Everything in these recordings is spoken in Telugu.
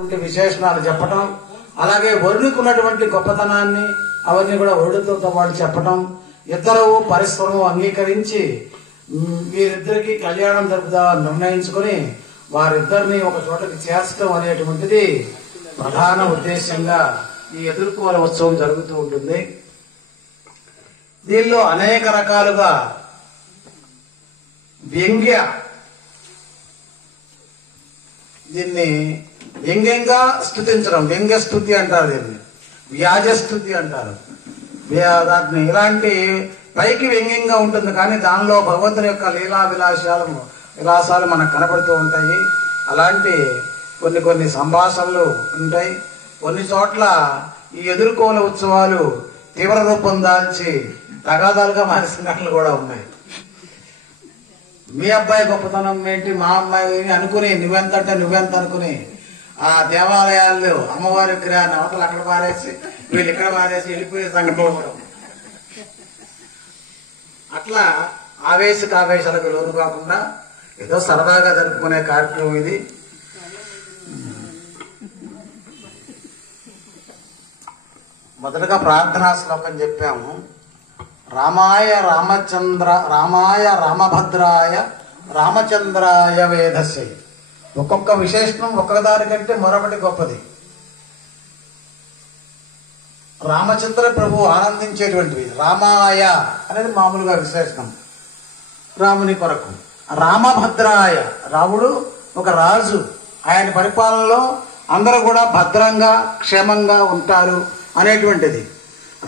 ఉన్నటువంటి విశేషణాలు చెప్పటం, అలాగే వరుడికున్నటువంటి గొప్పతనాన్ని అవన్నీ కూడా వరుడితో పాటు చెప్పటం, ఇద్దరు పరస్పరం అంగీకరించి వీరిద్దరికి కళ్యాణం జరుపుదామని నిర్ణయించుకుని వారిద్దరిని ఒక చోటకి చేర్చడం అనేటువంటిది ప్రధాన ఉద్దేశంగా ఈ ఎదుర్కోల ఉత్సవం జరుగుతూ ఉంటుంది. దీనిలో అనేక రకాలుగా దీన్ని వ్యంగ్యంగా స్తుతించడం, వ్యంగ్య స్తుతి అంటారు, దీన్ని వ్యాజ స్తుతి అంటారు. దాన్ని ఇలాంటి పైకి వ్యంగ్యంగా ఉంటుంది కానీ దానిలో భగవంతుని యొక్క విలాసాలు మనకు కనబడుతూ ఉంటాయి. అలాంటి కొన్ని సంభాషణలు ఉంటాయి. కొన్ని చోట్ల ఈ ఎదుర్కోల ఉత్సవాలు తీవ్ర రూపం దాల్చి తగాదాలుగా మారిసినట్లు కూడా ఉన్నాయి. మీ అబ్బాయి గొప్పతనం ఏంటి, మా అమ్మాయి అనుకుని నువ్వెంత అంటే నువ్వెంత అనుకుని ఆ దేవాలయాల్లో అమ్మవారి విగ్రహాన్ని అవతలు అక్కడ మారేసి వీళ్ళు ఇక్కడ మారేసి వెళ్ళిపోయే సంఘటనలు కూడా అట్లా ఆవేశాలకు లోను కాకుండా ఏదో సరదాగా జరుపుకునే కార్యక్రమం ఇది. మొదటగా ప్రార్థనా శ్లోకం చెప్పాము. రామాయ రామభద్రాయ రామచంద్రాయ వేధస్సై. ఒక్కొక్క విశేషణం ఒక్కొక్కదానికంటే మరొకటి గొప్పది. రామచంద్ర ప్రభు ఆనందించేటువంటివి. రామాయ అనేది మామూలుగా విశేషణం, రాముని కొరకు. రామభద్రాయ, రాముడు ఒక రాజు, ఆయన పరిపాలనలో అందరూ కూడా భద్రంగా క్షేమంగా ఉంటారు అనేటువంటిది.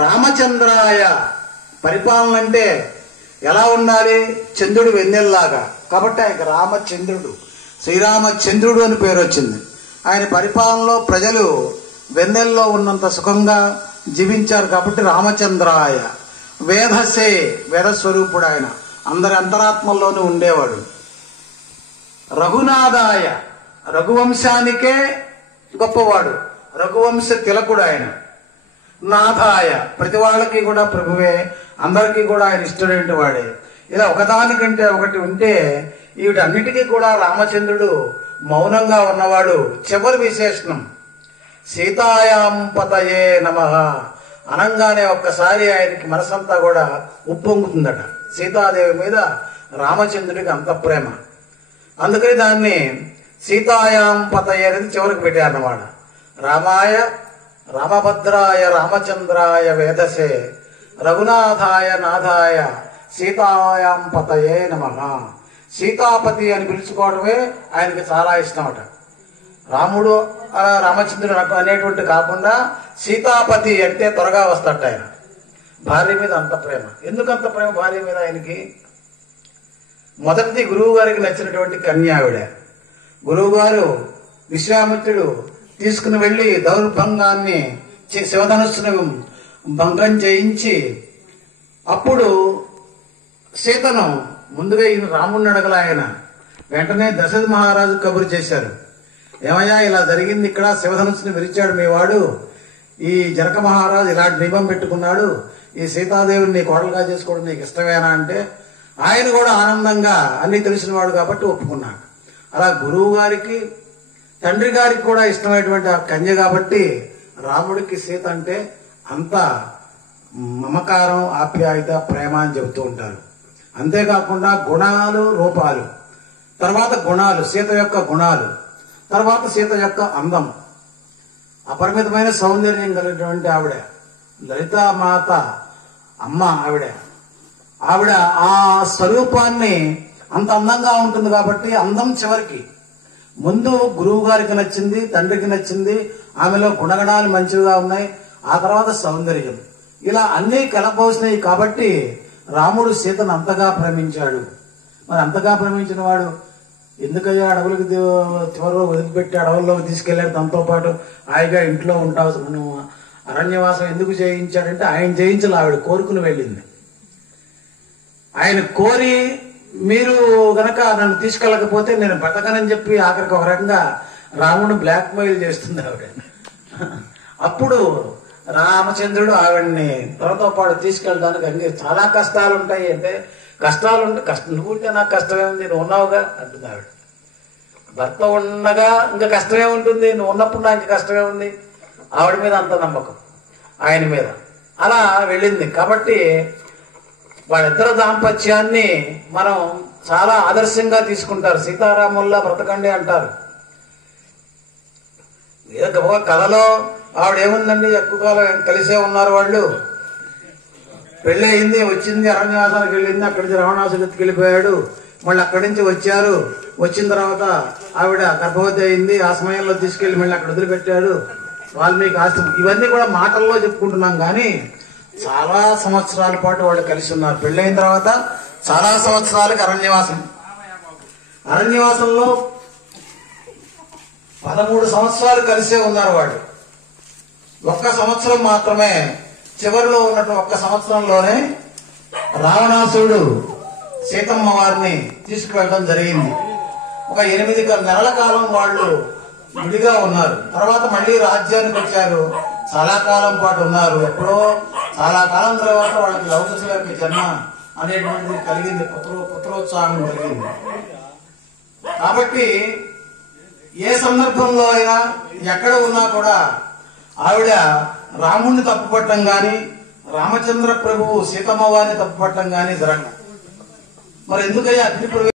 రామచంద్రాయ, పరిపాలన అంటే ఎలా ఉండాలి, చంద్రుడు వెన్నెల్లాగా, కాబట్టి ఆయన రామచంద్రుడు, శ్రీరామచంద్రుడు అని పేరు వచ్చింది. ఆయన పరిపాలనలో ప్రజలు వెన్నెల్లో ఉన్నంత సుఖంగా జీవించారు కాబట్టి రామచంద్రాయ. వేధసే, వేదస్వరూపుడు ఆయన, అందరి అంతరాత్మల్లోనూ ఉండేవాడు. రఘునాథాయ, రఘువంశానికే గొప్పవాడు, రఘువంశ తిలకుడు ఆయన. నాథాయ, ప్రతి వాళ్ళకి కూడా ప్రభువే, అందరికీ కూడా ఆయన ఇష్టమైన వాడే. ఇలా ఒకదానికంటే ఒకటి ఉంటే వీటన్నిటికీ కూడా రామచంద్రుడు మౌనంగా ఉన్నవాడు. చివరి విశేషణం సీతాయాం పతయే నమః అనంగానే ఒక్కసారి ఆయనకి మనసంతా కూడా ఉప్పొంగుతుందట. సీతాదేవి మీద రామచంద్రుడికి అంత ప్రేమ, అందుకని దాన్ని సీతాయాం పతయే అనేది చివరికి పెట్టారన్నమాట. రామాయ రామభద్రాయ రామచంద్రాయ వేధసే రఘునాథాయ నాథాయ సీతాయాం పతయే నమః. సీతాపతి అని పిలుచుకోవడమే ఆయనకి చాలా ఇష్టం అట. రాముడు రామచంద్రుడు అనేటువంటి కాకుండా సీతాపతి అంటే త్వరగా వస్తాట ఆయన. భార్య మీద అంత ప్రేమ. ఎందుకంత ప్రేమ భార్య మీద ఆయనకి? మొదటిది గురువు గారికి నచ్చినటువంటి కన్య ఆవిడ. గురువు గారు విశ్వామిత్రుడు తీసుకుని వెళ్లి దౌర్భంగాన్ని శివధనుస్సును భంగం చేయించి అప్పుడు సీతను ముందుగా ఈయన రాముడిని అడగల. ఆయన వెంటనే దశరథ మహారాజు కబురు చేశారు, ఏమయ్యా ఇలా జరిగింది, ఇక్కడ శివధనుస్సుని విరిచాడు మీ వాడు, ఈ జనక మహారాజు ఇలాంటి నియమం పెట్టుకున్నాడు, ఈ సీతాదేవిని నీ కోడలుగా చేసుకోవడం నీకు ఇష్టమేనా అంటే ఆయన కూడా ఆనందంగా అన్ని తెలిసిన వాడు కాబట్టి ఒప్పుకున్నాడు. అలా గురువు గారికి తండ్రి గారికి కూడా ఇష్టమైనటువంటి ఆ కన్య కాబట్టి రాముడికి సీత అంటే అంత మమకారం, ఆప్యాయత, ప్రేమ అని చెబుతూ ఉంటారు. అంతేకాకుండా గుణాలు, రూపాలు, తర్వాత గుణాలు, సీత యొక్క గుణాలు, తర్వాత సీత యొక్క అందం, అపరిమితమైన సౌందర్యం కలిగినటువంటి ఆవిడ లలితామాత అమ్మ. ఆవిడ ఆ స్వరూపాన్ని అంత అందంగా ఉంటుంది కాబట్టి అందం చివరికి ముందు గురువు గారికి నచ్చింది, తండ్రికి నచ్చింది, ఆమెలో గుణగణాలు మంచిగా ఉన్నాయి, ఆ తర్వాత సౌందర్యం, ఇలా అన్నీ కలపోసినాయి కాబట్టి రాముడు సీతను అంతగా ప్రేమించాడు. మరి అంతగా ప్రేమించిన వాడు ఎందుకయ్యా అడవులకు చివరిలో వదిలిపెట్టి అడవుల్లోకి తీసుకెళ్లాడు, తనతో పాటు హాయిగా ఇంట్లో ఉంటావు, మనం అరణ్యవాసం ఎందుకు చేయించాడంటే ఆయన చేయించాలి, ఆవిడ కోరుకుని వెళ్ళింది. ఆయన కోరి మీరు గనక నన్ను తీసుకెళ్ళకపోతే నేను బతకనని చెప్పి ఆఖరికి ఒక రకంగా రాముడు బ్లాక్ మెయిల్ చేస్తుంది ఆవిడ. అప్పుడు రామచంద్రుడు ఆవిడ్ని తనతో పాటు తీసుకెళ్ళడానికి అన్ని చాలా కష్టాలు ఉంటాయి అంటే, కష్టాలు ఉంటే నువ్వుంటే నాకు కష్టమేముంది, నువ్వు ఉన్నావుగా అంటుంది ఆవిడ. భర్త ఉండగా ఇంకా కష్టమే ఉంటుంది, నువ్వు ఉన్నప్పుడు నాకు కష్టమే ఉంది. ఆవిడ మీద అంత నమ్మకం, ఆయన మీద. అలా వెళ్ళింది. కాబట్టి వాళ్ళిద్దరు దాంపత్యాన్ని మనం చాలా ఆదర్శంగా తీసుకుంటారు. సీతారాముల్లా బ్రతకండి అంటారు. ఏదో కథలో ఆవిడ ఏముందండి, ఎక్కువ కాలం కలిసే ఉన్నారు వాళ్ళు. పెళ్ళి అయింది, వచ్చింది, అరణ్యవాసానికి వెళ్ళింది, అక్కడి నుంచి రావణాసుడు ఎత్తుకెళ్ళిపోయాడు. మళ్ళీ అక్కడి నుంచి వచ్చారు. వచ్చిన తర్వాత ఆవిడ గర్భవతి అయింది. ఆ సమయంలో తీసుకెళ్లి మళ్ళీ అక్కడ వదిలిపెట్టాడు. వాల్మీకి ఆశ్రమం. ఇవన్నీ కూడా మాటల్లో చెప్పుకుంటున్నాం, కానీ చాలా సంవత్సరాల పాటు వాళ్ళు కలిసి ఉన్నారు. పెళ్ళైన తర్వాత చాలా సంవత్సరాలకు అరణ్యవాసం. అరణ్యవాసంలో 13 సంవత్సరాలు కలిసే ఉన్నారు వాళ్ళు. ఒక్క సంవత్సరం మాత్రమే, చివరిలో ఉన్నట్టు ఒక్క సంవత్సరంలోనే రావణాసురుడు సీతమ్మ వారిని తీసుకువెళ్ళడం జరిగింది. ఒక 8 నెలల కాలం వాళ్ళు విడిగా ఉన్నారు. తర్వాత మళ్ళీ రాజ్యానికి వచ్చారు. చాలా కాలం పాటు ఉన్నారు. ఎప్పుడో చాలా కాలం తర్వాత వాళ్ళకి లౌకిక జన్మ అనేటువంటిది కలిగింది, పుత్రోత్సాహం కలిగింది. కాబట్టి ఏ సందర్భంలో అయినా ఎక్కడ ఉన్నా కూడా ఆవిడ రాముణ్ణి తప్పుపట్టడం గాని, రామచంద్ర ప్రభువు సీతమ్మ వారిని తప్పుపట్టడం గాని జరగదు. మరి ఎందుకయ్యా అగ్ని